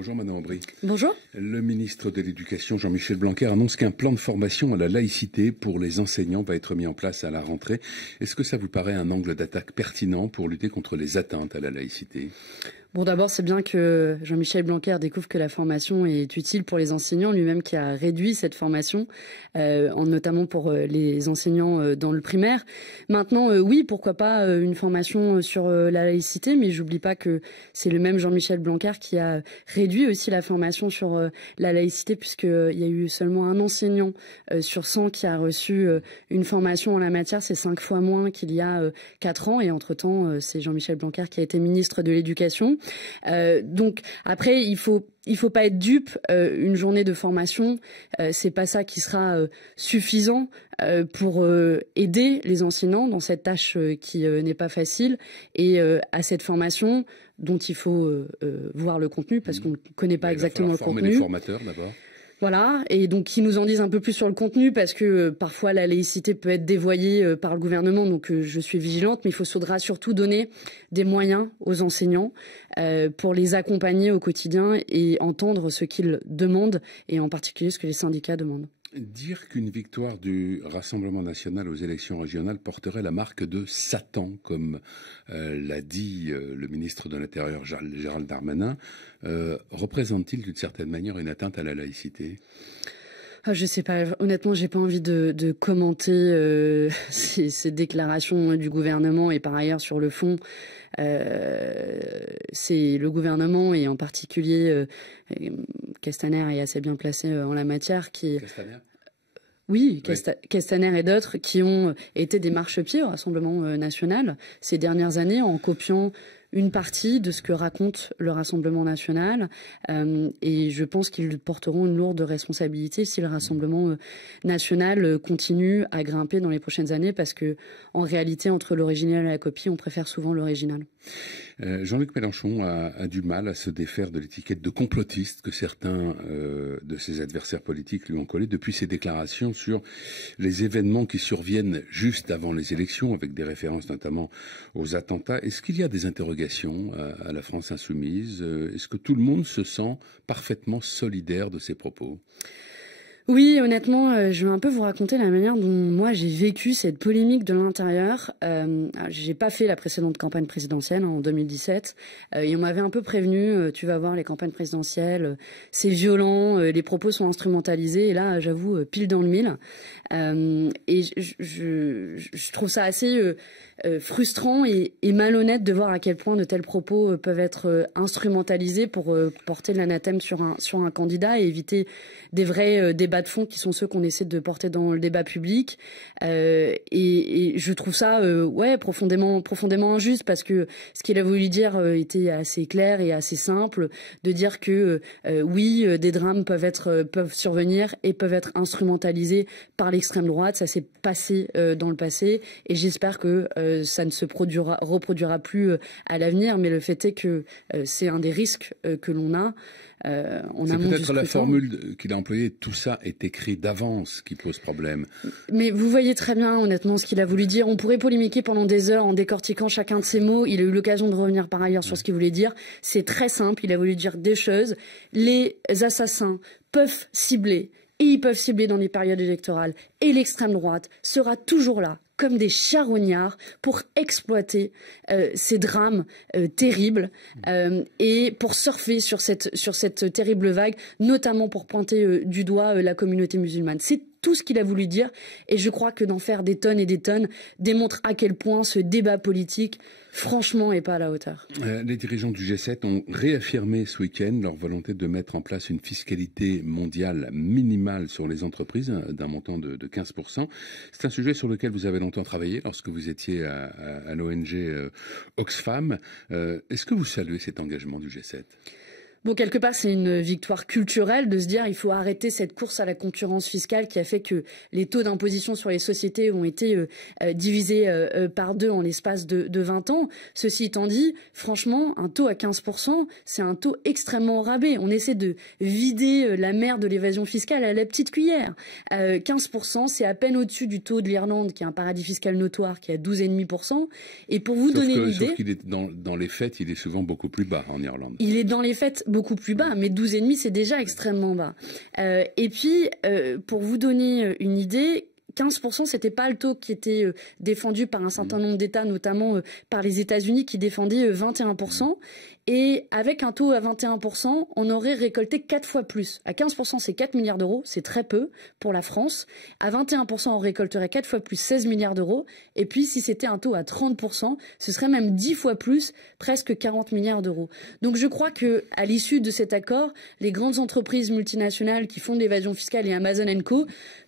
Bonjour Manon Aubry. Bonjour. Le ministre de l'Éducation, Jean-Michel Blanquer, annonce qu'un plan de formation à la laïcité pour les enseignants va être mis en place à la rentrée. Est-ce que ça vous paraît un angle d'attaque pertinent pour lutter contre les atteintes à la laïcité ? Bon, d'abord, c'est bien que Jean-Michel Blanquer découvre que la formation est utile pour les enseignants, lui-même qui a réduit cette formation, notamment pour les enseignants dans le primaire. Maintenant, oui, pourquoi pas une formation sur la laïcité, mais j'oublie pas que c'est le même Jean-Michel Blanquer qui a réduit aussi la formation sur la laïcité, puisqu'il y a eu seulement un enseignant sur 100 qui a reçu une formation en la matière. C'est 5 fois moins qu'il y a 4 ans, et entre-temps, c'est Jean-Michel Blanquer qui a été ministre de l'Éducation. Donc après, il faut pas être dupe. Une journée de formation, c'est pas ça qui sera suffisant pour aider les enseignants dans cette tâche qui n'est pas facile, et à cette formation dont il faut voir le contenu, parce qu'on ne connaît pas exactement le contenu. Former les formateurs d'abord. Voilà, et donc qu'ils nous en disent un peu plus sur le contenu, parce que parfois la laïcité peut être dévoyée par le gouvernement, donc je suis vigilante, mais il faudra surtout donner des moyens aux enseignants pour les accompagner au quotidien et entendre ce qu'ils demandent, et en particulier ce que les syndicats demandent. Dire qu'une victoire du Rassemblement national aux élections régionales porterait la marque de Satan, comme l'a dit le ministre de l'Intérieur Gérald Darmanin, représente-t-il d'une certaine manière une atteinte à la laïcité ? Je sais pas, honnêtement, j'ai pas envie de commenter ces déclarations du gouvernement, et par ailleurs sur le fond, c'est le gouvernement, et en particulier Castaner est assez bien placé en la matière, qui... Castaner ? Oui, Castaner et d'autres qui ont été des marchepieds au Rassemblement national ces dernières années en copiant une partie de ce que raconte le Rassemblement national, et je pense qu'ils porteront une lourde responsabilité si le Rassemblement national continue à grimper dans les prochaines années, parce que en réalité, entre l'original et la copie, on préfère souvent l'original. Jean-Luc Mélenchon a du mal à se défaire de l'étiquette de complotiste que certains de ses adversaires politiques lui ont collé depuis ses déclarations sur les événements qui surviennent juste avant les élections, avec des références notamment aux attentats. Est-ce qu'il y a des interrogations à la France insoumise ? Est-ce que tout le monde se sent parfaitement solidaire de ses propos ? Oui, honnêtement, je vais un peu vous raconter la manière dont moi j'ai vécu cette polémique de l'intérieur. J'ai pas fait la précédente campagne présidentielle en 2017, et on m'avait un peu prévenu, tu vas voir les campagnes présidentielles, c'est violent, les propos sont instrumentalisés, et là j'avoue pile dans le mille. Et je trouve ça assez frustrant et malhonnête de voir à quel point de tels propos peuvent être instrumentalisés pour porter de l'anathème sur un candidat et éviter des vrais débats de fond qui sont ceux qu'on essaie de porter dans le débat public. Et je trouve ça profondément injuste, parce que ce qu'il a voulu dire était assez clair et assez simple, de dire que oui, des drames peuvent survenir et peuvent être instrumentalisés par l'extrême droite. Ça s'est passé dans le passé, et j'espère que ça ne se reproduira plus à l'avenir, mais le fait est que c'est un des risques que l'on a. C'est peut-être la formule qu'il a employée, tout ça est écrit d'avance, qui pose problème. Mais vous voyez très bien, honnêtement, ce qu'il a voulu dire. On pourrait polémiquer pendant des heures en décortiquant chacun de ses mots. Il a eu l'occasion de revenir par ailleurs sur ce qu'il voulait dire. C'est très simple, il a voulu dire des choses. Les assassins peuvent cibler, et ils peuvent cibler dans les périodes électorales, et l'extrême droite sera toujours là, comme des charognards, pour exploiter ces drames terribles, et pour surfer sur cette terrible vague, notamment pour pointer du doigt la communauté musulmane. C'est tout ce qu'il a voulu dire, et je crois que d'en faire des tonnes et des tonnes démontre à quel point ce débat politique, franchement, n'est pas à la hauteur. Les dirigeants du G7 ont réaffirmé ce week-end leur volonté de mettre en place une fiscalité mondiale minimale sur les entreprises d'un montant de 15%. C'est un sujet sur lequel vous avez longtemps travaillé lorsque vous étiez à l'ONG Oxfam. Est-ce que vous saluez cet engagement du G7 ? Bon, quelque part, c'est une victoire culturelle de se dire il faut arrêter cette course à la concurrence fiscale qui a fait que les taux d'imposition sur les sociétés ont été divisés par 2 en l'espace de 20 ans. Ceci étant dit, franchement, un taux à 15%, c'est un taux extrêmement au rabais. On essaie de vider la mer de l'évasion fiscale à la petite cuillère. 15%, c'est à peine au-dessus du taux de l'Irlande, qui est un paradis fiscal notoire, qui est à 12,5%. Et pour vous donner l'idée... Sauf qu'il est dans les faits, il est souvent beaucoup plus bas en Irlande. Il est dans les faits beaucoup plus bas, mais 12,5 c'est déjà extrêmement bas. Et puis, pour vous donner une idée, 15%, c'était pas le taux qui était défendu par un certain nombre d'États, notamment par les États-Unis qui défendaient 21%. Et avec un taux à 21%, on aurait récolté 4 fois plus. À 15%, c'est 4 milliards d'euros, c'est très peu pour la France. À 21%, on récolterait 4 fois plus, 16 milliards d'euros. Et puis, si c'était un taux à 30%, ce serait même 10 fois plus, presque 40 milliards d'euros. Donc, je crois que à l'issue de cet accord, les grandes entreprises multinationales qui font de l'évasion fiscale et Amazon & Co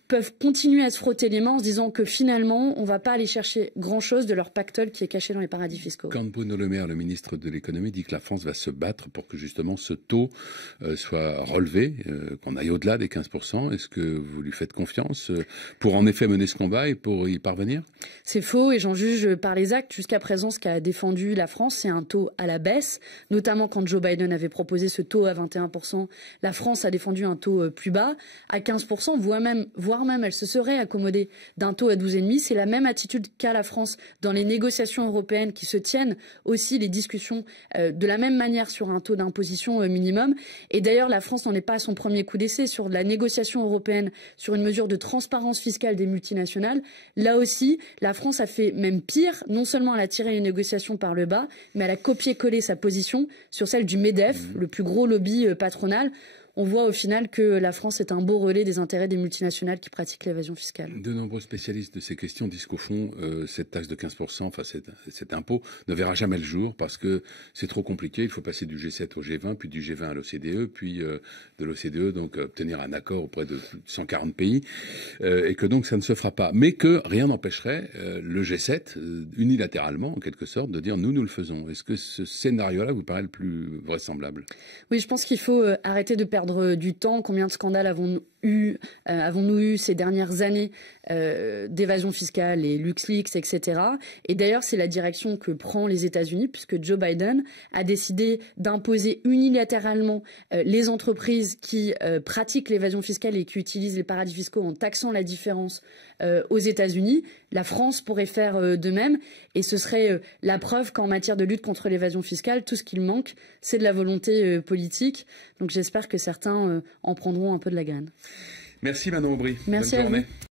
peuvent continuer à se frotter les mains en se disant que finalement, on ne va pas aller chercher grand-chose de leur pactole qui est caché dans les paradis fiscaux. Quand Bruno Le Maire, le ministre de l'économie, dit que la France va se battre pour que justement ce taux soit relevé, qu'on aille au-delà des 15%, est-ce que vous lui faites confiance pour en effet mener ce combat et pour y parvenir? C'est faux et j'en juge par les actes. Jusqu'à présent, ce qu'a défendu la France, c'est un taux à la baisse, notamment quand Joe Biden avait proposé ce taux à 21%. La France a défendu un taux plus bas, à 15%, voire même elle se serait accommodée d'un taux à 12,5. C'est la même attitude qu'a la France dans les négociations européennes qui se tiennent aussi les discussions de la même manière sur un taux d'imposition minimum. Et d'ailleurs, la France n'en est pas à son premier coup d'essai sur la négociation européenne sur une mesure de transparence fiscale des multinationales. Là aussi, la France a fait même pire. Non seulement elle a tiré les négociations par le bas, mais elle a copié-collé sa position sur celle du MEDEF, le plus gros lobby patronal. On voit au final que la France est un beau relais des intérêts des multinationales qui pratiquent l'évasion fiscale. De nombreux spécialistes de ces questions disent qu'au fond, cette taxe de 15%, enfin cet impôt, ne verra jamais le jour parce que c'est trop compliqué. Il faut passer du G7 au G20, puis du G20 à l'OCDE, puis de l'OCDE, donc obtenir un accord auprès de 140 pays, et que donc ça ne se fera pas. Mais que rien n'empêcherait le G7, unilatéralement en quelque sorte, de dire nous le faisons. Est-ce que ce scénario-là vous paraît le plus vraisemblable? Oui, je pense qu'il faut arrêter de perdre du temps. Combien de scandales avons-nous eu ces dernières années d'évasion fiscale, les LuxLeaks, etc. Et d'ailleurs, c'est la direction que prend les États-Unis, puisque Joe Biden a décidé d'imposer unilatéralement les entreprises qui pratiquent l'évasion fiscale et qui utilisent les paradis fiscaux en taxant la différence aux États-Unis. La France pourrait faire de même, et ce serait la preuve qu'en matière de lutte contre l'évasion fiscale, tout ce qu'il manque, c'est de la volonté politique. Donc j'espère que certains en prendront un peu de la graine. Merci Manon Aubry. Merci à vous.